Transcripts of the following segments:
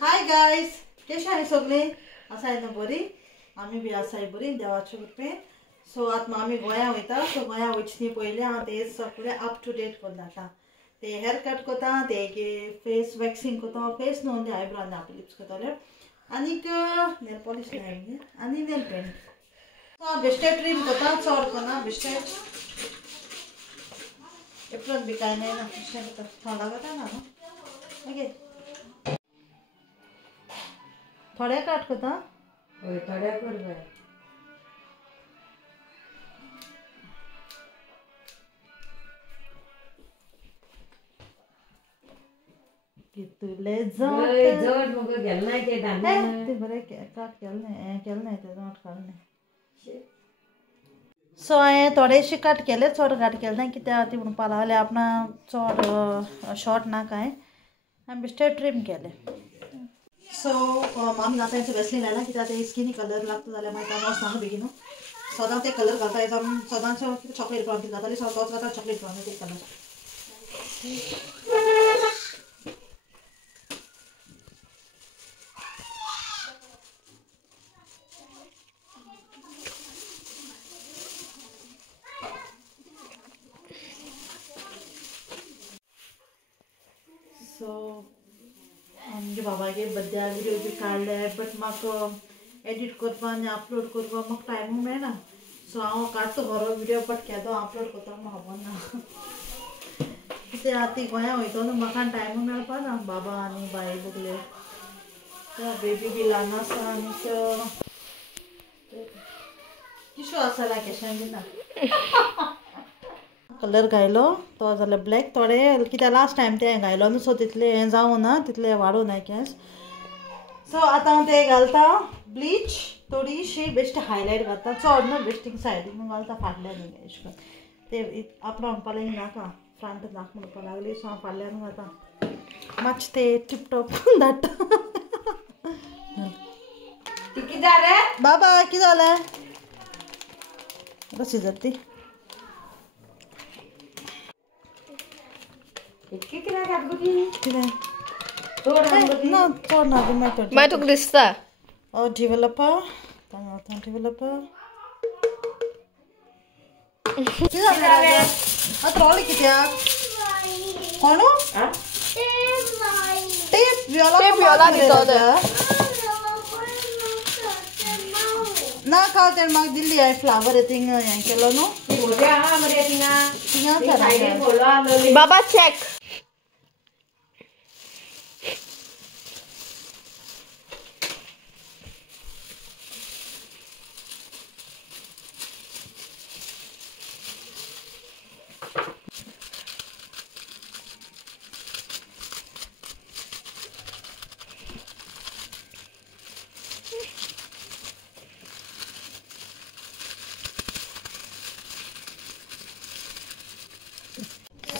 Hi guys, कशे आहाय सगळी? आसाय न्हू बरी? आमी बी आसाय बरी देवाचे कृपेन. सो आतां आमी गोंया वयता. सो गोंया वयचनी पयलीं हांव ते सगळे अप टू डेट करून जाता. ते हेअर कट कोता, ते फेस वॅक्सिंग कोता, फेस न्हू ओन्ली आयब्रो आनी आपले लिप्स कोताले. आनीक नेल पॉलिश लाय आनी नेल पेंट. सो हांव बेश्टे ट्रीम कोता, चोड कोना बेश्टे. एप्रोन बी कांय ना बेश्टे कोता. थोडा कोता ना न्हू. ओके. थोडे काट कोता? होय थोड्या कर बाय. कितुले लय जड मग गेलनाय ते धान्य. ते बरे काट केलनाय ते नोट काडले. सो हांवें थोडेशे कट केले, चड कट केले ना कित्याक ती म्हणपा लागले आपणा चड शॉर्ट ना कांय. हांवें बेश्टे ट्रीम केले. सो आमी आतां हेचो वेस्लीन घालना कित्याक ते स्किनी कलर लागता जाल्यार मागीर वॉश जावना बेगीन. सदां ते कलर घालता सदांचो चॉकलेट ब्रावन कितें घालताली तोच घालता चॉकलेट ब्रावन ते कलर. सो आमगे बाबागे बर्थडे व्हिडिओ बी काडले बट म्हाका एडिट करपा आनी अपलोड करपा म्हाका टायमूय मेळना. सो हांव काडटा बरो व्हिडिओ बट केदो अपलोड करता म्हाका खबर ना. कितें आतां गोंया वयता न्हू म्हाका टायमूय मेळपा ना. बाबा आनी बाय बगले बेबी बी ल्हान आसा आनीक किशो आसा लायक केशां बी ना. कलर घायलो तो जाल्यार ब्लॅक थोडे कित्याक लास्ट टायम ते घायलो न्हू. सो तितले हें जावं ना, तितले वाडूं ना केंस. सो आतां हांव ते घालता ब्लीच थोडीशी बेश्टी हायलायट घालता. चड न्हू बेश्टी सायडीन घालता फाटल्यान एश कोन. ते आपणा म्हणपा लागली नाका फ्रंट नाका म्हणपा लागली. सो हांव फाटल्यान घालता मातशें ते टिपटॉप धाडटा. किती जालें बाबा कितें जालें? कशी जाती किती राहतात बघी कितें? थोड बघी ना चड ना ती मागीर मागीर तुका दिसता डेव्हलपर डेव्हलपर कितें जालें? आतां रोवलें कित्याक? कोण? टेप viola भितरले. ना खाव तेणें म्हाका दिल्ली हांवें फ्लावर थिंग हें केलो न्हू. उद्या हांगा मरे थिंगा सायडीन बोलो आसलोली. बाबा चेक.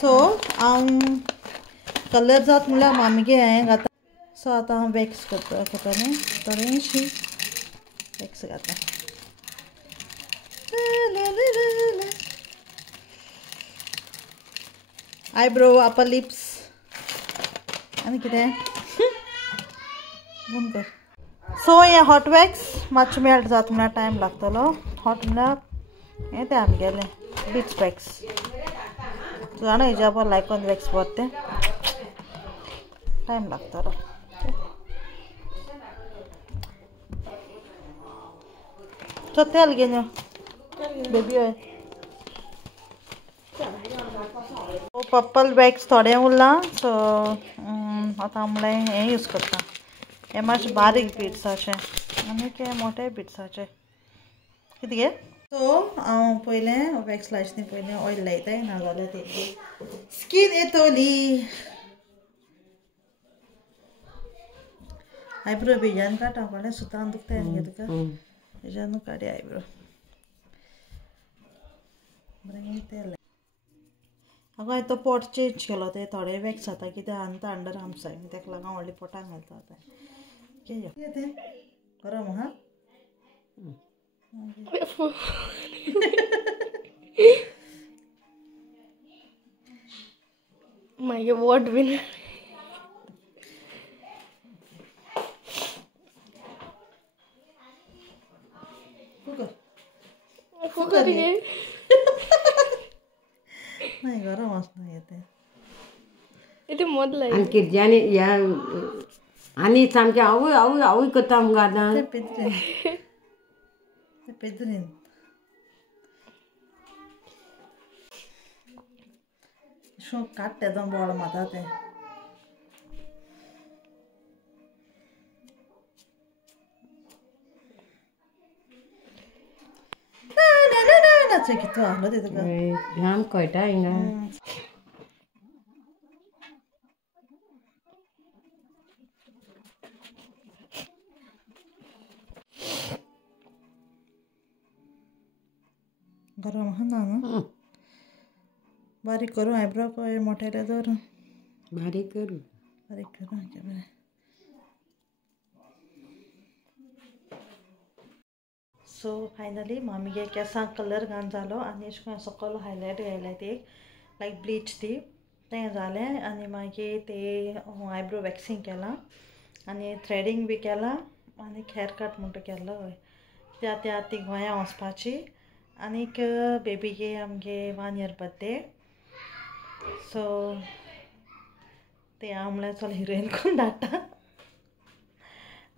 सो हांव कलर जाता म्हणल्यार मामीगे हें घाता. सो आतां हांव वॅक्स करता न्ही थोडीशी वॅक्स घाता. आयब्रो अपर लिप्स आनी कितें बंद कर. सो हें हॉट वॅक्स मातशें मेल्ट जाता म्हणल्यार टायम लागतलो. हॉट म्हणल्यार हें तें आमगेलें बिट्स वॅक्स जाणा हेज्या पर लायकोन वॅक्स बरें टायम लागतलो. सो तेल घेन यो बेबी हय. पर्पल वॅक्स थोडें उरलां. सो आतां म्हणल्यार हें यूज करता. हे मातशें बारीक बिट्स अशें आनीक हे मोठे बिट्साचे कितें गे. सो हांव पयलें वॅक्स लायचनी पयलें ऑयल लायताय नाजाल्यार तेजी स्कीन येतली. आयब्रो बी हेज्यान काडटा कोणें सुतान दुखताय न्ही तुका हेज्यानू काडी आयब्रो बरें तेल. आगो हांवें तो पोट चेंज केलो ते थोडे वॅक्स जाता कित्याक आनी अंडर आर्म्स जाय तेका लागून व्हडले पोटान घालता आतां. कितें तें गरम हा मागीर वोट बीन फुकरी नाही गरम असणं येते इथे मोदला आणि किरजाने या आणि सामके आवय आवय आवय करता आमकां आतां ते पेद्रीन शो काडटे तो बोळ माता ते ना कितू आहलो ते तुका ध्यान कळटा हिंगा गरम आहा ना बारीक करू आयब्रो पळय मोठेले दर बारीक करू बारीक करू बरें सो फायनली मामीगे केंसांक कलर घालून जालो आनी अशें करून सकयल हायलायट घायले ते लायक ब्लीच ती तें जालें आनी मागीर ते आयब्रो वॅक्सिंग केलां आनी थ्रेडींग बी केलां आनी हेअर कट म्हणटा केल्लो हय त्या ती गोंयां वचपाची आनीक बेबीगे आमगे 1 year बर्थडे सो ते हांव म्हळ्यार चल हिरोईन करून धाडटा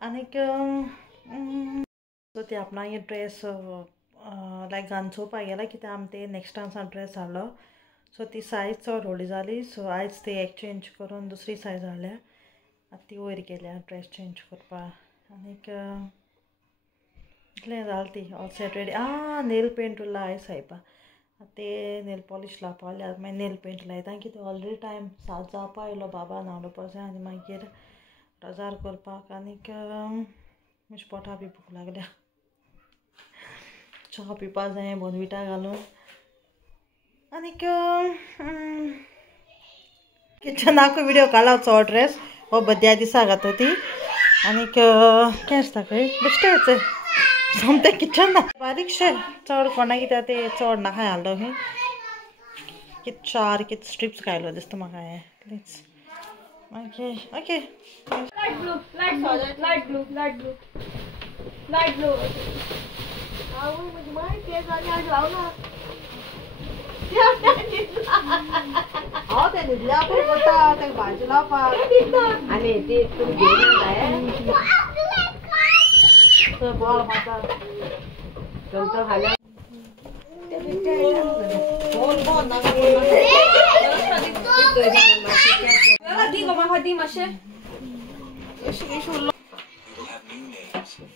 आनीक सो ते आपणागे ड्रेस लायक घालून चोवपाक गेला कित्याक आमी ते नेक्स्ट डांसान ड्रेस हाडलो सो ती सायज चड व्हडली जाली सो आयज ती एक्सचेंज करून दुसरी सायज हाडल्या आतां ती वयर गेल्या ड्रेस चेंज करपाक आनीक इतलें जालें ती all set ready nail paint उरला आयज सायपा ते नेल पॉलिश लावपा मागीर नेल पेंट लायता कितें ऑलरेडी टायम 7 जावपा येयलो बाबा न्हावडोवपा जाय आनी मागीर रजार करपाक आनीक म्हज्या पोटा बी भूक लागल्या च्या पिवपा जाय बोनविटा घालून आनीक किचनाकू विडियो काडला चड ड्रेस हो बड्या दिसा घातो ती आनीक कें आसता खंय बेश्टेच सोमतें किचन ना बारीकशें चड कोणा कित्याक ते चड नाका हाडलो खंय कित 4 कित स्ट्रिप्स घायलो दिसता म्हाका हें please okay okay light blue light blue light blue light blue आओ मुझे मार के गाना जाओ ना हांव ते न्हिदल्या पळय पडटा तेका भाजी लावपाक आनी ती तुमी घेयना जाय तो बॉल मारता चलतो खाल्या बोल बोल नाका दी गो मामा दी माशे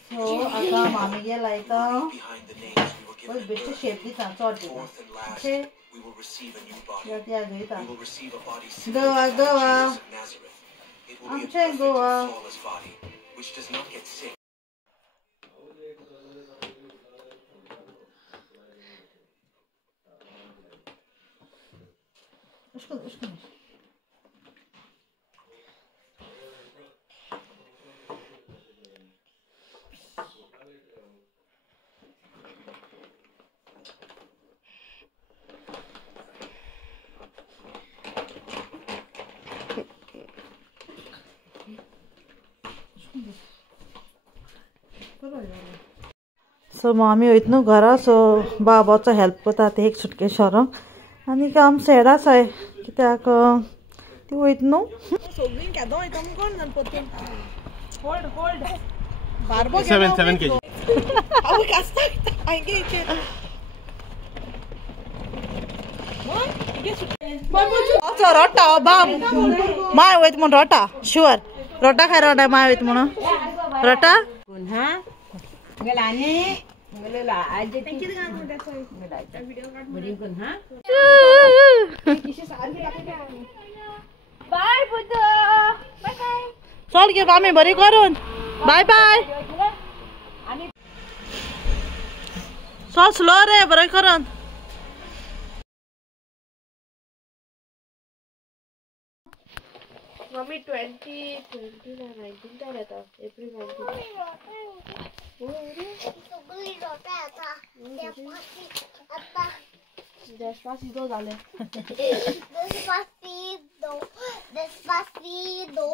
सो आतां मामीगे लायता बस बेश्टी शेप दिता चड दिता ओके या घेता गोवा गोवा आमचें गोवा अशें सो मामी वयत न्हू घरा सो बाबाचो हेल्प करता ते एक सुटके शॉरांक आनीक आम सॅडाच आय कित्याक ती वयत न्हू सगळीं केदो वयता कोण जाण परतून होल्ड होल्ड बारबो 7 kg हांव कास्ता हांगे इचे अच्छा रोटा बाम माय वयत म्हूण रोटा शुअर रोटा खाय रोटा माय वयत म्हणून रोटा पुन्हा गलाने गलेला आज ते किती गाणं त्याचा व्हिडिओ काढ बरी पुन्हा बाय बुद्ध बाय बाय चल गे मामी बरी करून बाय बाय चल स्लो रे बरी करून मम्मी 19 काय आता एप्रिल 19 Despacito झाले Despacito, despacito.